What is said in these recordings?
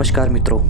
नमस्कार मित्रों,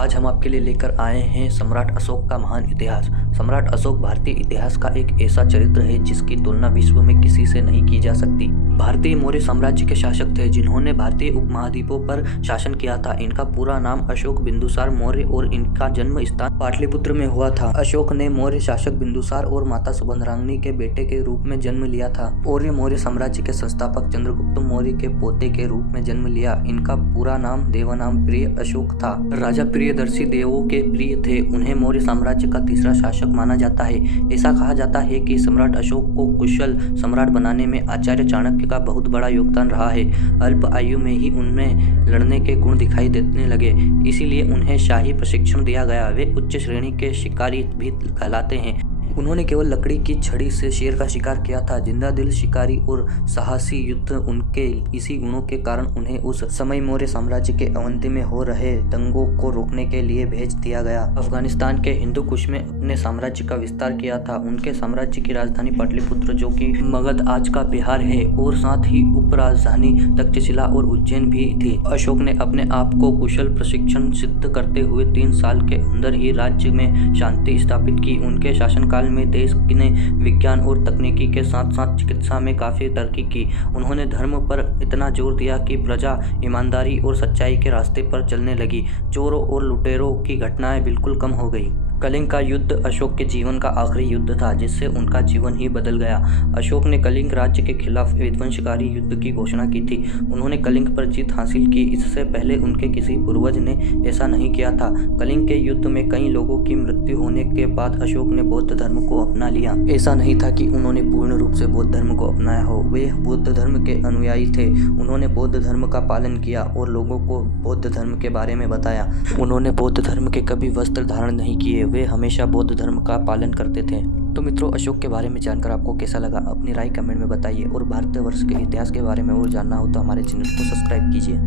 आज हम आपके लिए लेकर आए हैं सम्राट अशोक का महान इतिहास। सम्राट अशोक भारतीय इतिहास का एक ऐसा चरित्र है जिसकी तुलना विश्व में किसी से नहीं की जा सकती। भारतीय मौर्य साम्राज्य के शासक थे जिन्होंने भारतीय उपमहाद्वीपों पर शासन किया था। इनका पूरा नाम अशोक बिंदुसार मौर्य और इनका जन्म स्थान पाटलिपुत्र में हुआ था। अशोक ने मौर्य शासक बिंदुसार और माता सुबंधरांगनी के बेटे के रूप में जन्म लिया था और मौर्य साम्राज्य के संस्थापक चंद्रगुप्त मौर्य के पोते के रूप में जन्म लिया। इनका पूरा नाम देवानाम प्रिय अशोक था। राजा प्रियदर्शी देवों के प्रिय थे। उन्हें मौर्य साम्राज्य का तीसरा शासक माना जाता है। ऐसा कहा जाता है कि सम्राट अशोक को कुशल सम्राट बनाने में आचार्य चाणक्य का बहुत बड़ा योगदान रहा है। अल्प आयु में ही उनमें लड़ने के गुण दिखाई देने लगे, इसीलिए उन्हें शाही प्रशिक्षण दिया गया। वे उच्च श्रेणी के शिकारी भी कहलाते हैं। उन्होंने केवल लकड़ी की छड़ी से शेर का शिकार किया था। जिंदा दिल शिकारी और साहसी युद्ध उनके इसी गुणों के कारण उन्हें उस समय मौर्य साम्राज्य के अवंती में हो रहे दंगों को रोकने के लिए भेज दिया गया। अफगानिस्तान के हिंदू कुश में अपने साम्राज्य का विस्तार किया था। उनके साम्राज्य की राजधानी पाटलिपुत्र, जो कि मगध आज का बिहार है, और साथ ही उप राजधानी तक्षशिला और उज्जैन भी थी। अशोक ने अपने आप को कुशल प्रशिक्षण सिद्ध करते हुए 3 साल के अंदर ही राज्य में शांति स्थापित की। उनके शासनकाल में देश ने विज्ञान और तकनीकी के साथ साथ चिकित्सा में काफी तरक्की की। उन्होंने धर्म पर इतना जोर दिया कि प्रजा ईमानदारी और सच्चाई के रास्ते पर चलने लगी। चोरों और लुटेरों की घटनाएं बिल्कुल कम हो गई। कलिंग का युद्ध अशोक के जीवन का आखिरी युद्ध था जिससे उनका जीवन ही बदल गया। अशोक ने कलिंग राज्य के खिलाफ विध्वंसकारी युद्ध की घोषणा की थी। उन्होंने कलिंग पर जीत हासिल की। इससे पहले उनके किसी पूर्वज ने ऐसा नहीं किया था। कलिंग के युद्ध में कई लोगों की मृत्यु होने के बाद अशोक ने बौद्ध धर्म को अपना लिया। ऐसा नहीं था कि उन्होंने पूर्ण रूप से बौद्ध धर्म को अपनाया हो। वे बौद्ध धर्म के अनुयायी थे। उन्होंने बौद्ध धर्म का पालन किया और लोगों को बौद्ध धर्म के बारे में बताया। उन्होंने बौद्ध धर्म के कभी वस्त्र धारण नहीं किए। वे हमेशा बौद्ध धर्म का पालन करते थे। तो मित्रों, अशोक के बारे में जानकर आपको कैसा लगा, अपनी राय कमेंट में बताइए। और भारतवर्ष के इतिहास के बारे में और जानना हो तो हमारे चैनल को सब्सक्राइब कीजिए।